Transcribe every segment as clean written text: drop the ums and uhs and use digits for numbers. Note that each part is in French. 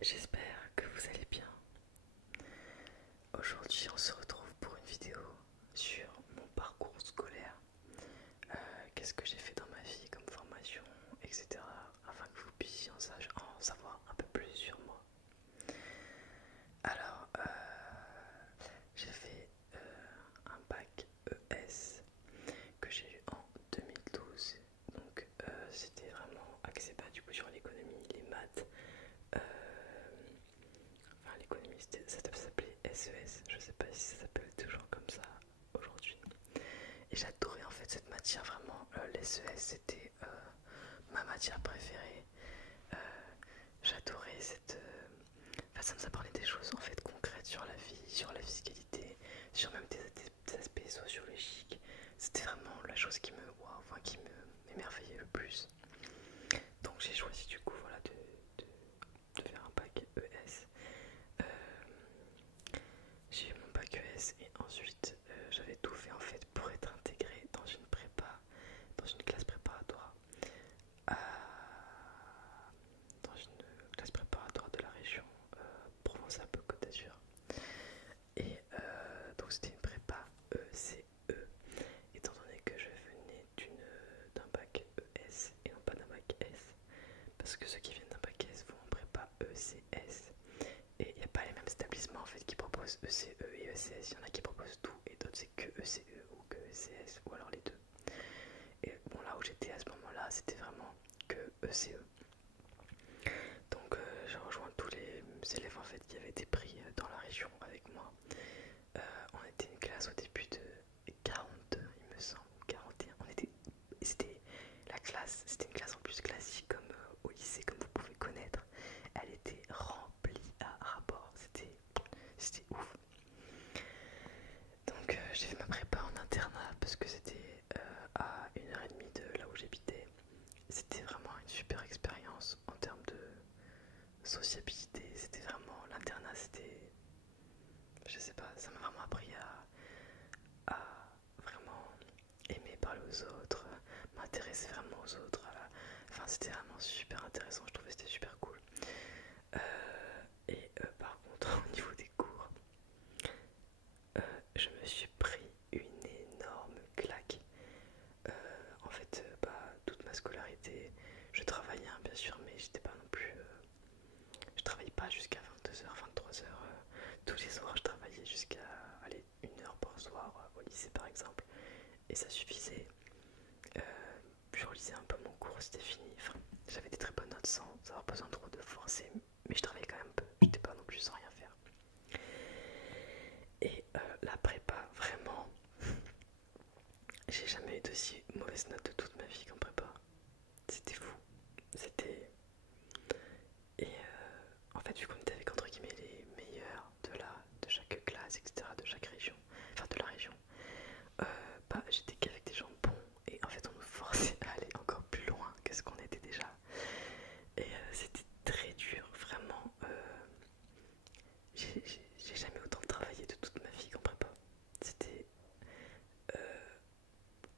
J'espère que vous allez bien. Aujourd'hui, on se retrouve pour une vidéo sur mon parcours scolaire. Qu'est-ce que j'ai fait dans ma vie comme formation, etc. Afin que vous puissiez en savoir un peu plus sur moi. Alors, j'ai fait un bac ES que j'ai eu en 2012. Donc, c'était vraiment axé du coup sur l'économie, les maths. Euh, Enfin, l'économie, ça s'appelait SES, je sais pas si ça s'appelle toujours comme ça aujourd'hui. Et j'adorais en fait cette matière, vraiment. Les SES, c'était ma matière préférée. Euh, J'adorais enfin, ça nous apprenait des choses en fait concrètes sur la vie, sur la fiscalité, sur même des aspects sociologiques. C'était vraiment la chose qui m'émerveillait le plus. Donc j'ai choisi du coup voilà, de faire un bac ES. Euh, J'ai eu mon bac ES et ensuite j'avais tout fait en fait pour être intégré dans une prépa, dans une classe préparatoire, à- dans une classe préparatoire de la région Provence-Alpes-Côte d'Azur. Et donc c'était une prépa ECE, étant donné que je venais d'un bac ES et non pas d'un bac S, parce que ceux qui viennent d'un bac S vont en prépa ECS. Et il n'y a pas les mêmes établissements en fait qui proposent ECE et ECS. Il y en a qui proposent tout et d'autres c'est que ECE ou que ECS ou alors les deux. Et bon, là où j'étais à ce moment-là, c'était vraiment que ECE. Donc j'ai rejoint tous les élèves en fait qui avaient été pris dans la région avec moi. On était une classe au début de 42, il me semble, 41. C'était c'était une classe en plus classique comme au lycée, comme vous pouvez connaître. Elle était remplie à rapport. C'était ouf. Donc j'ai fait ma prépa en internat parce que c'était à 1h30 de là où j'habitais. C'était vraiment une super expérience en termes de sociabilité. C'était vraiment l'internat, je sais pas, ça m'a vraiment appris à vraiment aimer parler aux autres, m'intéresser vraiment aux autres. Enfin, c'était vraiment super intéressant. Je trouvais que c'était super cool. Par contre, au niveau des cours, je me suis pris une énorme claque. Toute ma scolarité, je travaillais bien sûr, mais j'étais pas non plus. Je travaillais pas jusqu'à 22h, 23h. Tous les soirs, je travaillais jusqu'à 1 heure par soir au lycée par exemple. Et ça suffisait. Euh, je relisais un peu mon cours, c'était fini. Enfin, j'avais des très bonnes notes sans avoir besoin trop de forcer, mais je travaillais quand même peu. J'étais pas non plus sans rien faire. Et la prépa, vraiment, j'ai jamais eu d'aussi mauvaise note de toute ma vie qu'en prépa. C'était fou. C'était. Et en fait, vu qu'on était avec entre guillemets les meilleurs de chaque classe, etc., de chaque région, enfin de la région, j'étais qu'avec des gens bons. Et en fait, on nous forçait à aller encore plus loin que ce qu'on était déjà. Et c'était très dur, vraiment. J'ai jamais autant travaillé de toute ma vie qu'en prépa. C'était.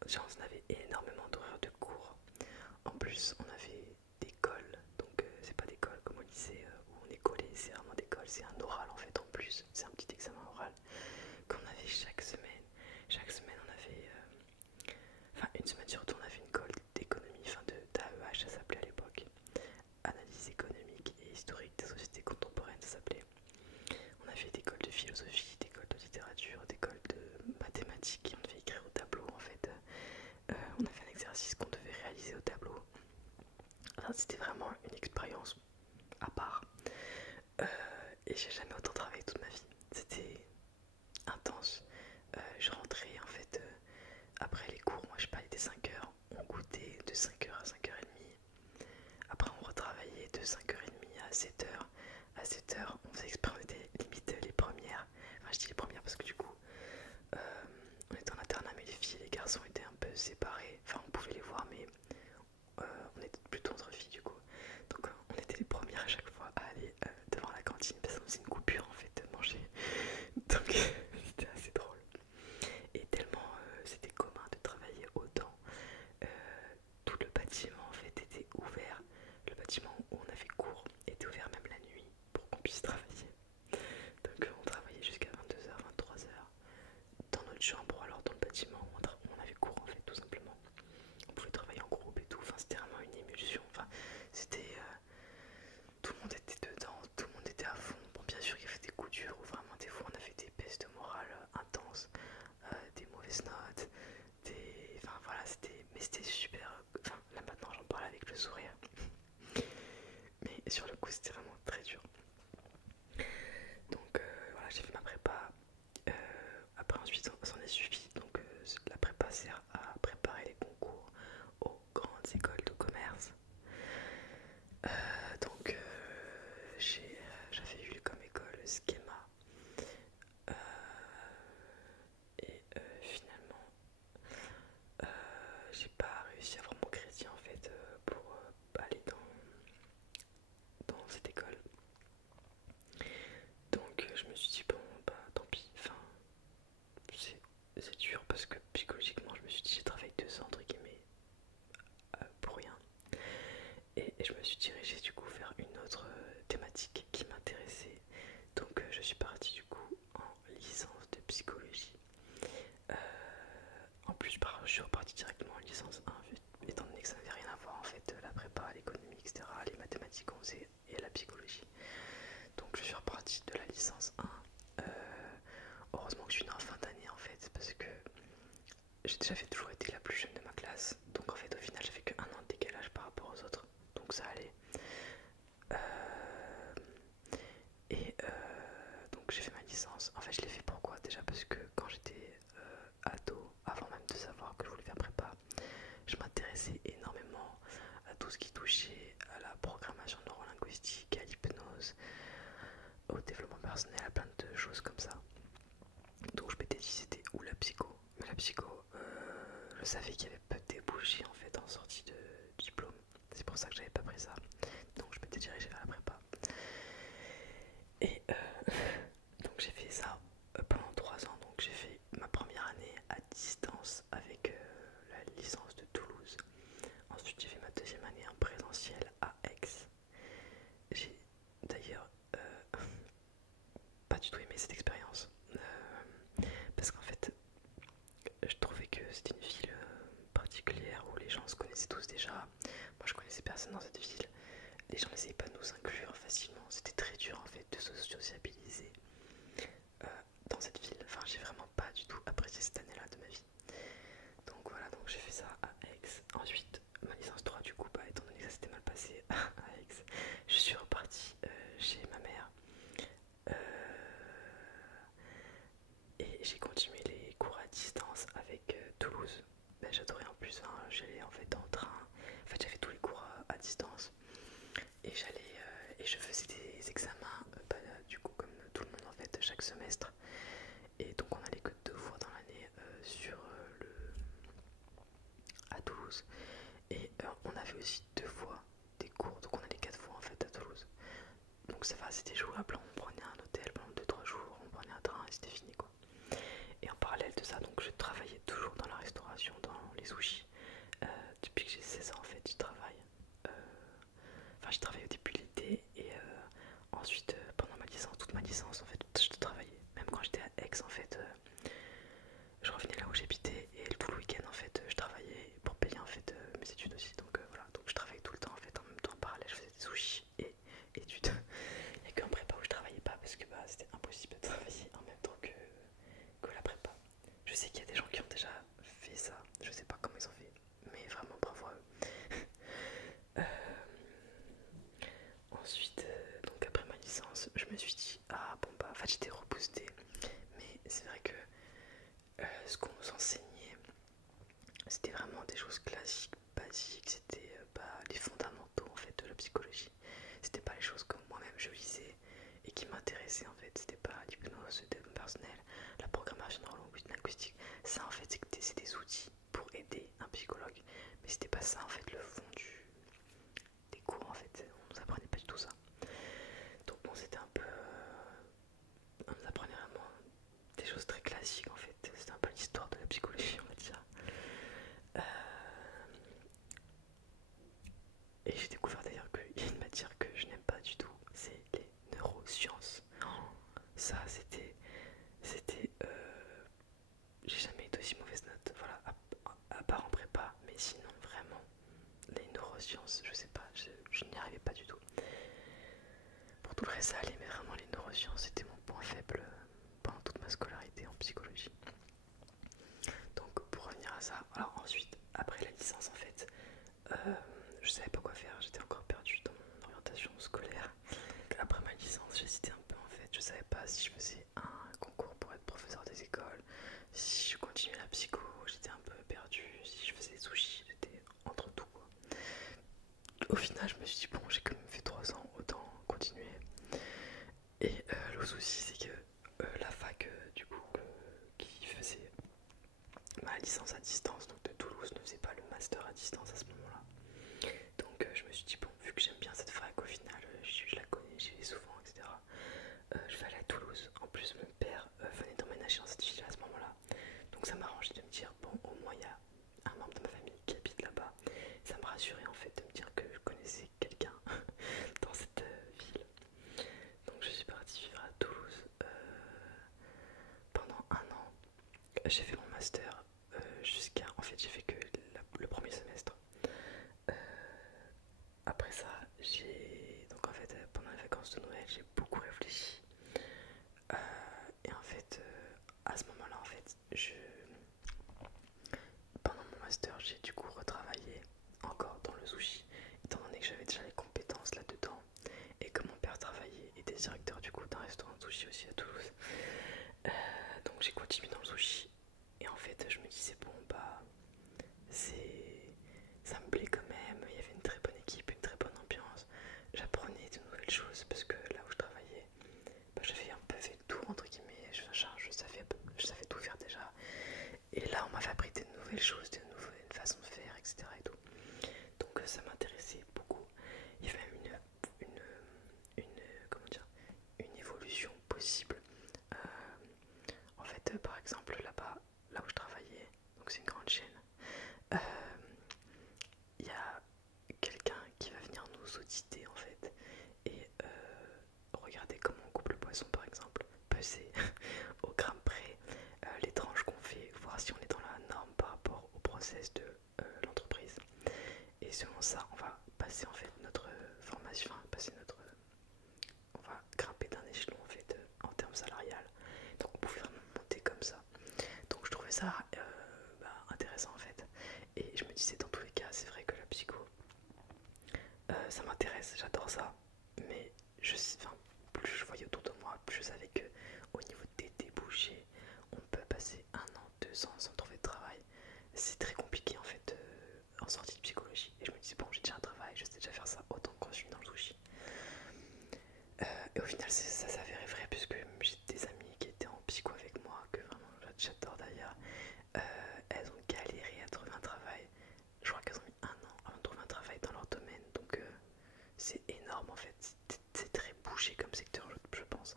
Genre, on avait énormément d'horaires de cours. En plus, on avait des cols, donc c'est pas des cols comme au lycée où on est collé, c'est vraiment des cols, c'est un oral en fait en plus, c'est un petit examen oral qu'on avait chaque semaine. Chaque semaine, on avait. Enfin, une semaine sur deux, on avait une colle d'économie, enfin d'AEH, ça s'appelait à l'époque. Analyse économique et historique des sociétés contemporaines, ça s'appelait. On avait des cols de philosophie, des cols de littérature, des cols de mathématiques, et on devait écrire au tableau en fait. On avait un exercice qu'on devait réaliser au tableau. Enfin, c'était vraiment une expérience à part. Euh, et j'ai jamais autant travaillé toute ma vie. C'était intense. Je rentrais en fait après les cours, moi je parlais des 5 heures. On goûtait de 5h à 5h30. Après on retravaillait de 5h30 à 7h. À 7h on faisait exprès, on était limite les premières. Enfin je dis les premières parce que du coup euh, on était en internat mais les filles et les garçons étaient un peu séparés. Enfin on pouvait les voir mais on était plutôt entre filles du coup. Donc on était les premières à chaque fois à aller devant la cantine parce qu'on faisait une coupure en fait de manger. dur où vraiment des fois on avait des baisses de morale intenses, des mauvaises notes, enfin voilà, mais c'était super. Enfin là maintenant j'en parle avec le sourire, mais sur le coup c'était vraiment très dur. Donc voilà, j'ai fait ma prépa. Après ensuite s'en est suivi. Donc la prépa sert à préparer les concours aux grandes écoles de commerce. Donc j'avais eu comme école Schema. Euh, et finalement j'ai pas réussi à avoir mon crédit en fait pour aller dans cette école. Donc je me suis dit bon bah tant pis, enfin c'est dur parce que psychologiquement je me suis dit j'ai travaillé 2 ans entre guillemets pour rien. Et je me suis dirigée du coup vers une autre thématique qui m'intéressait. Donc je suis partie du coup en licence de psychologie. Euh, En plus je suis repartie directement en licence 1 étant donné que ça n'avait rien à voir en fait la prépa, l'économie, etc. Les mathématiques qu'on faisait et la psychologie. Donc je suis repartie de la licence 1. Heureusement que je suis née en fin d'année en fait parce que j'ai déjà toujours été la plus jeune de ma classe. Donc en fait au final j'avais que 1 an de décalage par rapport aux autres. Donc ça allait. Euh, et donc j'ai fait ma licence. En fait je l'ai fait pourquoi? Déjà parce que quand j'étais ado, avant même de savoir que je voulais faire prépa, je m'intéressais énormément à tout ce qui touchait à la programmation neurolinguistique, à l'hypnose, au développement personnel, à plein de choses comme ça. Donc je m'étais dit c'était où la psycho. Mais la psycho, je savais qu'il y avait peu de débouchés en fait en sortie de diplôme. C'est pour ça que j'avais pas pris ça. Donc je m'étais dirigée vers la prépa. Et donc j'ai fait ça pendant 3 ans. Donc j'ai fait ma première année à distance avec la licence de Toulouse. Ensuite j'ai fait ma deuxième année en présentiel à Aix. J'ai d'ailleurs pas du tout aimé cette expérience. Parce qu'en fait je trouvais que c'était une ville particulière où les gens se connaissaient tous déjà. Moi je connaissais personne dans cette ville. Les gens n'essayaient pas de nous inclure facilement. C'était très dur en fait de se sociabiliser dans cette ville. Enfin j'ai vraiment pas du tout apprécié cette année là de ma vie. Donc voilà, donc j'ai fait ça à Aix. Ensuite ma licence 3 du coup, bah, étant donné que ça s'était mal passé à Aix, je suis repartie chez ma mère. Euh, et j'ai continué les cours à distance avec Toulouse. Ben, j'adorais en plus, hein, j'allais en fait en train. En fait j'avais tous les cours à distance. Et j'allais et je faisais des examens bah, du coup comme tout le monde en fait chaque semestre. Et donc on allait que 2 fois dans l'année sur à Toulouse. Et on avait aussi 2 fois des cours, donc on allait 4 fois en fait à Toulouse. Donc ça va, c'était jouable, on prenait un hôtel pendant 2-3 jours, on prenait un train et c'était fini quoi. Et en parallèle de ça, donc je travaillais toujours dans la restauration, dans les sushis. Depuis que j'ai 16 ans en fait, je travaille. Enfin, j'ai travaillé au début de l'été et ensuite pendant ma licence, toute ma licence en fait, je travaillais. Même quand j'étais à Aix en fait, je revenais là où j'habitais et tout le week-end en fait, je travaillais pour payer en fait mes études aussi. Donc voilà, donc je travaillais tout le temps en fait, en même temps en parallèle, je faisais des sushis et études. Il n'y a qu'en prépa où je travaillais pas parce que bah, c'était impossible de travailler en même temps que la prépa. Je sais qu'il y a des gens qui ont déjà fait ça, je sais pas comment ils ont fait, mais vraiment bravo à eux. Ensuite, donc après ma licence, je me suis dit ah bon bah en fait j'étais reboostée, mais c'est vrai que ce qu'on nous enseignait c'était vraiment des choses classiques, basiques, c'était les fondamentaux en fait de la psychologie. C'était pas les choses que moi-même je lisais et qui m'intéressaient en fait. C'était pas l'hypnose, le développement personnel, la programmation neurolinguistique. Ça en fait c'est des outils pour aider un psychologue, mais c'était pas ça en fait le fond des cours en fait. On nous apprenait pas du tout ça. Donc bon c'était un peu, on nous apprenait vraiment des choses très classiques en fait. C'était un peu l'histoire de la psychologie on va dire. Et j'ai découvert d'ailleurs qu'il y a une matière que je n'aime pas du tout, c'est les neurosciences. Ça c'était, j'ai jamais eu d'aussi mauvaise note, voilà, à part en prépa, mais sinon vraiment, les neurosciences, je sais pas, je n'y arrivais pas du tout. Pour tout le reste ça allait, mais vraiment les neurosciences c'était mon point faible. me suis dit bon, j'ai quand même fait 3 ans, autant continuer. Et le souci c'est que la fac du coup qui faisait ma licence à distance, donc de Toulouse, ne faisait pas le master à distance à ce moment-là. Donc je me suis dit bon, vu que j'aime bien cette fac au final, je la connais, j'y vais souvent, etc. Je vais aller à Toulouse. En plus mon père venait d'emménager dans cette ville à ce moment-là. Donc ça m'arrangeait de me dire bon, au moins il y a un membre de ma famille qui habite là-bas. Ça me rassurait en fait de me dire que je connaissais quelqu'un dans cette ville. Donc je suis partie vivre à Toulouse pendant un an. J'ai fait mon master jusqu'à... En fait j'ai fait que le premier semestre. Euh, Après ça, donc en fait pendant les vacances de Noël, j'ai beaucoup réfléchi. Et en fait, à ce moment-là, en fait, pendant mon master, j'ai du coup retravaillé encore dans le sushi, étant donné que j'avais déjà les compétences là-dedans et que mon père travaillait, était directeur du coup d'un restaurant de sushi aussi à Toulouse. Donc j'ai continué dans le sushi et en fait, je me disais bon bah ça me plaît quand même. Il y avait une très bonne équipe, une très bonne ambiance. J'apprenais de nouvelles choses parce que là où je travaillais, bah, j'avais un peu fait tout entre guillemets. Je savais tout faire déjà. Et là, on m'avait appris de nouvelles choses, de nouvelles façons de faire, etc. Et tout. Donc ça m'intéressait beaucoup. Il y avait même comment dire, une évolution possible. Euh, En fait, par exemple, là-bas, là où je travaillais, donc c'est une grande chaîne, euh, il y a quelqu'un qui va venir nous auditer en fait et regarder comment on coupe le poisson par exemple, peser au gramme près les tranches qu'on fait, voir si on est dans la norme par rapport au process de l'entreprise. Et selon ça, on va passer en fait notre formation, on va grimper d'un échelon en fait en termes salarial. Donc on pouvait vraiment monter comme ça. Donc je trouvais ça intéressant en fait. Et je me disais dans tous les cas, c'est vrai que la psycho, ça m'intéresse, j'adore ça. Mais plus je voyais autour de moi, plus je savais que au niveau des débouchés, on peut passer 1 an, 2 ans sans trouver de travail. C'est très compliqué en fait en sortie de psychologie. Et je me disais bon, j'ai déjà un travail, je sais déjà faire ça, autant continuer dans le sushi. Et au final, ça s'avérait vrai puisque j'ai des amis qui étaient en psycho avec moi, que vraiment j'adore d'ailleurs. Elles ont galéré à trouver un travail. Je crois qu'elles ont mis 1 an avant de trouver un travail dans leur domaine. Donc c'est énorme en fait. C'est très bouché comme secteur, je pense.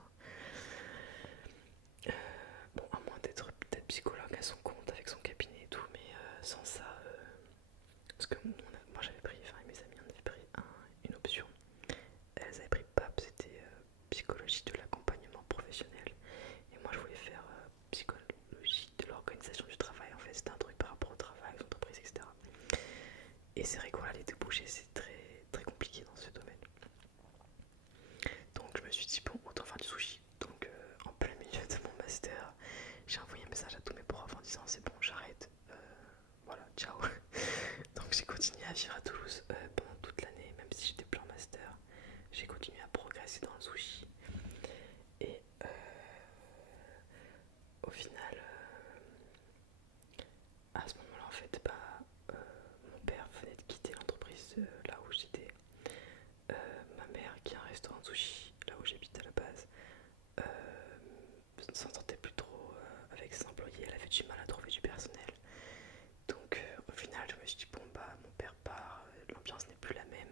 Bon, à moins d'être peut-être psychologue à son compte avec son cabinet et tout, mais sans ça. Parce que moi j'avais pris, enfin mes amis en avaient pris une option. Elles avaient pris PAP, c'était psychologie de l'accompagnement professionnel. Et moi je voulais faire psychologie de l'organisation du travail. En fait, c'était un truc par rapport au travail, aux entreprises, etc. Et c'est vrai que voilà, les débouchés, c'est très, très compliqué dans ce domaine. Donc je me suis dit, bon, autant faire du sushi. Donc en plein milieu de mon master, j'ai envoyé un message à tous mes profs en disant, c'est bon, j'arrête. Voilà, ciao. Donc j'ai continué à vivre à Toulouse pendant toute l'année, même si j'étais plein master. J'ai continué à progresser dans le sushi. Et au final, à ce moment-là, en fait, mon père venait de quitter l'entreprise là où j'étais. Ma mère, qui a un restaurant de sushi là où j'habite à la base, ne s'entendait plus trop avec ses employés. Elle avait du mal à trouver du personnel. Donc au final, je me suis dit, bon, bah, mon père part, l'ambiance n'est plus la même.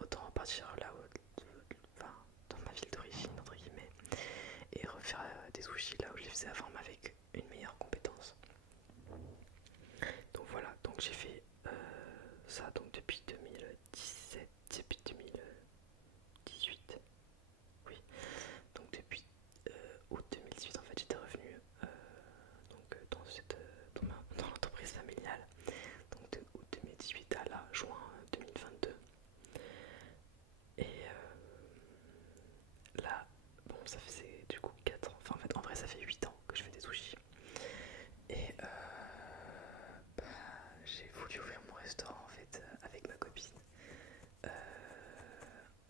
Autant repartir là où, enfin, dans ma ville d'origine, entre guillemets, et refaire des sushis là où je les faisais avant, mais avec une meilleure compétence. Donc voilà, donc j'ai fait ça donc depuis 2017, depuis 2018, oui. Donc depuis août 2018 en fait j'étais revenue dans l'entreprise familiale. Donc de août 2018 à là, juin 2022. Et là, bon, ça faisait du coup 4 ans, enfin en fait en vrai ça fait 8 ans que je fais des sushis. Et j'ai voulu ouvrir mon restaurant en fait avec ma copine. Euh,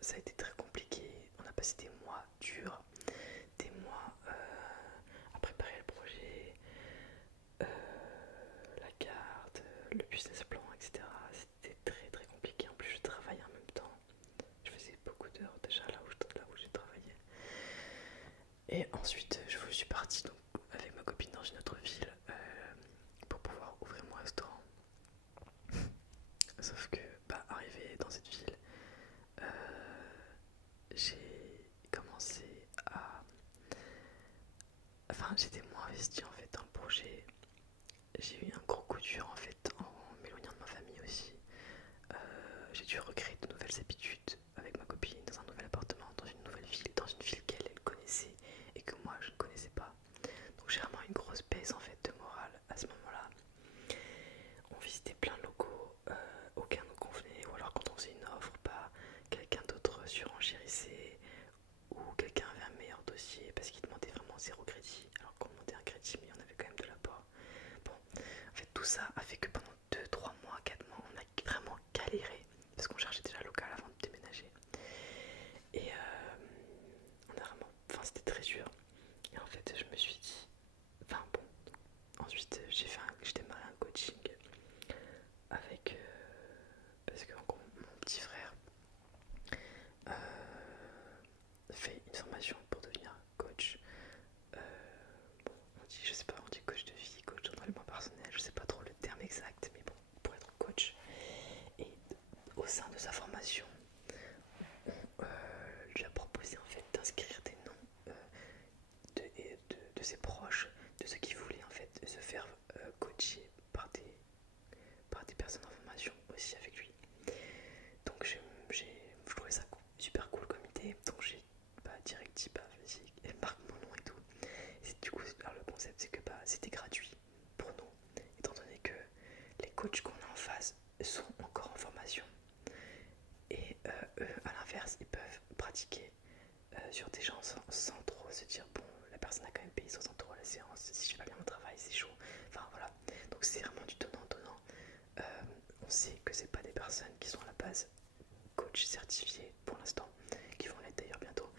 Ça a été très compliqué, on a passé des mois durs, des mois à préparer le projet, la carte, le business plan, etc. C'était très très compliqué. Et ensuite, je suis partie donc, avec ma copine dans une autre ville pour pouvoir ouvrir mon restaurant. Sauf que, bah, arrivé dans cette ville, euh, j'ai commencé à... Enfin, j'étais moins investie en fait dans le projet. J'ai eu un gros coup dur en fait en m'éloignant de ma famille aussi. J'ai dû recréer de nouvelles habitudes avec ma copine dans un nouvel appartement, dans une nouvelle ville, dans une ville qu'elle elle connaissait et que moi je ne connaissais pas. Donc j'ai vraiment une grosse baisse en fait de morale à ce moment-là. On visitait plein de locaux, aucun nous convenait, ou alors quand on faisait une offre, pas quelqu'un d'autre surenchérissait, ou quelqu'un avait un meilleur dossier parce qu'il demandait vraiment zéro crédit, alors qu'on demandait un crédit mais on avait quand même de l'apport. Bon, en fait tout ça a fait que pendant 2, 3 mois, 4 mois, on a vraiment galéré parce qu'on cherchait déjà un local avant de déménager. Et on a vraiment, enfin c'était très dur. Et en fait je me suis dit, enfin bon, ensuite j'ai démarré un coaching avec, parce que mon petit frère euh, fait une formation pour devenir coach. Euh, bon, je sais pas, on dit coach de vie, coach d'entraînement personnel, je sais pas trop le terme exact, mais bon, pour être coach. Et au sein de sa formation, on lui a proposé en fait d'inscrire des noms de ses proches, de ceux qui voulaient en fait se faire coacher par des personnes en formation aussi avec lui. Donc je trouvais ça super cool comme idée. Donc j'ai direct dit bah vas-y, elle marque mon nom et tout. Et du coup alors, le concept c'est que bah, c'était gratuit pour nous, étant donné que les coachs qu'on a en face sont encore en formation. Et eux à l'inverse ils peuvent pratiquer sur des gens sans trop se dire bon la personne a quand même payé 60 € la séance, si je fais pas bien mon travail c'est chaud. Enfin voilà, donc c'est vraiment du donnant-donnant. On sait que c'est pas des personnes qui sont à la base coach certifiés pour l'instant, qui vont l'être d'ailleurs bientôt,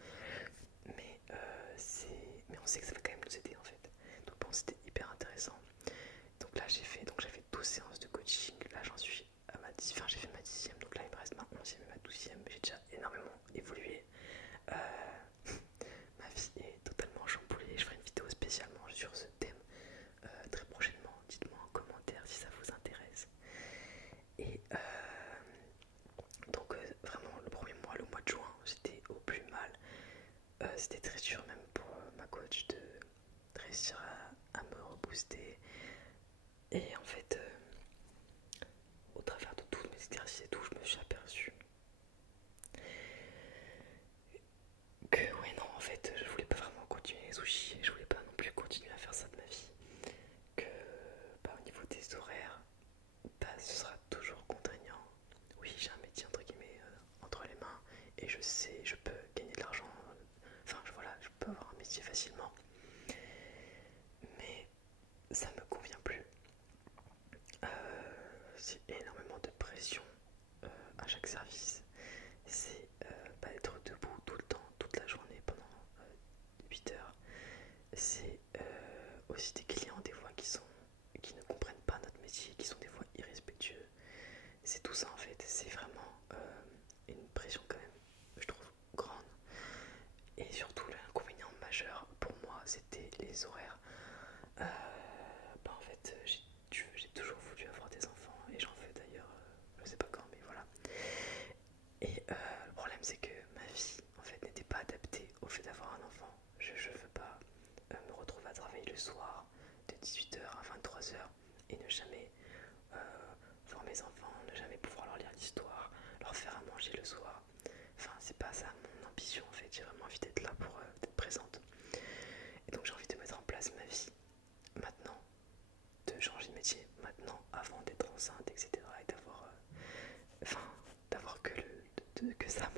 mais, mais on sait que ça va quand même nous aider en fait. Donc bon, c'était hyper intéressant. Donc là j'avais 12 séances de coaching, là j'en suis à ma 10, enfin j'ai fait ma 10e, donc là il me reste ma 11e et ma 12e, j'ai déjà énormément évolué. Ma vie est totalement chamboulée, je ferai une vidéo spécialement sur ce thème très prochainement, dites-moi en commentaire si ça vous intéresse. Et donc vraiment le premier mois, le mois de juin, j'étais au plus mal. C'était très dur même pour ma coach de réussir à me rebooster. Et en fait, au travers de tous mes exercices et tout, je me suis aperçu que ouais non en fait je voulais pas vraiment continuer les sushis et je voulais pas non plus continuer à faire ça de ma vie. Que bah, au niveau des horaires, bah, ce sera toujours contraignant. Oui, j'ai un métier entre guillemets entre les mains et je sais, je peux gagner de l'argent. Enfin voilà, je peux avoir un métier facilement. Mais ça me convient plus. C'est énormément de pression à chaque service. C'est être debout tout le temps, toute la journée pendant 8 heures. C'est aussi des clients des fois qui ne comprennent pas notre métier, qui sont des fois irrespectueux. C'est tout ça en fait, c'est vraiment une pression quand même, je trouve, grande. Et surtout l'inconvénient majeur pour moi c'était les horaires. Bah en fait j'ai toujours voulu avoir des enfants et j'en veux d'ailleurs, je sais pas quand mais voilà. Et le problème c'est que ma vie en fait n'était pas adaptée au fait d'avoir un enfant. Je veux pas me retrouver à travailler le soir de 18 h à 23 h et ne jamais voir mes enfants, ne jamais pouvoir leur lire l'histoire, leur faire à manger le soir. Enfin c'est pas ça mon ambition en fait, j'ai vraiment envie d'être là pour être présente. Et donc j'ai envie de mettre en place ma vie maintenant, de changer de métier maintenant avant d'être enceinte etc. et d'avoir enfin d'avoir que ça